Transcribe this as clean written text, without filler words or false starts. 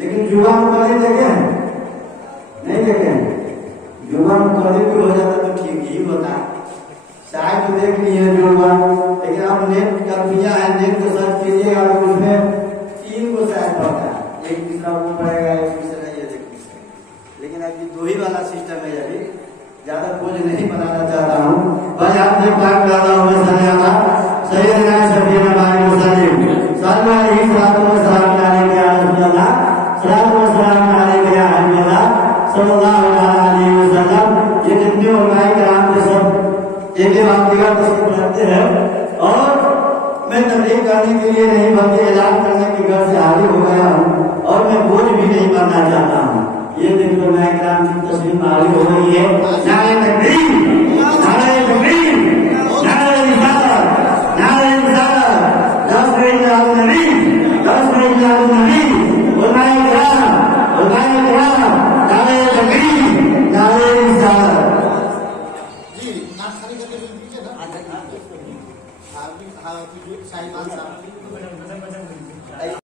لیکن युवा मुतल्लिब देखे हैं? नहीं देखे हैं? युवा मुतल्लिब भी हो जाता तो ठीक ही होता। चाहे तो देख लिए युवा, लेकिन अब नेट का दुनिया है, नेट को सर्च कीजिएगा तो उसमें 3 को शायद पड़ता है, एक तीसरा वो पड़ेगा, एक तीसरा ये देखिए। लेकिन अभी 2 ही वाला सिस्टम है, अभी ज्यादा बोझ नहीं बनाना चाहता हूँ। बस आपसे बात कर रहा हूँ मैं सलामा सही है सभी हमारे मुसलिम साल ही सातों में सलाम डाले के अल्लाह सलाम व सलाम डाले के अल्लाह सल्लल्लाहु अलैहि वसल्लम। ये जितने उलमाए किराम थे सब एक ही बात की तस्वीर बनाते हैं और मैं तबलीग करने के लिए नहीं बल्कि ऐलान करने के घर से हाजिर हो गया हूँ और मैं बोझ भी नहीं बनना चाहता हूँ। ये दिन तो मैं किराम की तस्वीर मालूम हो रही है। नारे तकबीर, नारे तकबीर, नारे रिसालत, नारे रिसालत, नस्र इल्लाह नबी, नस्र इल्लाह नबी, उलमाए किराम, नारे तकबीर, नारे रिसालत। जी आप सारी करके दीजिए ना। आप भी साहिबान साहब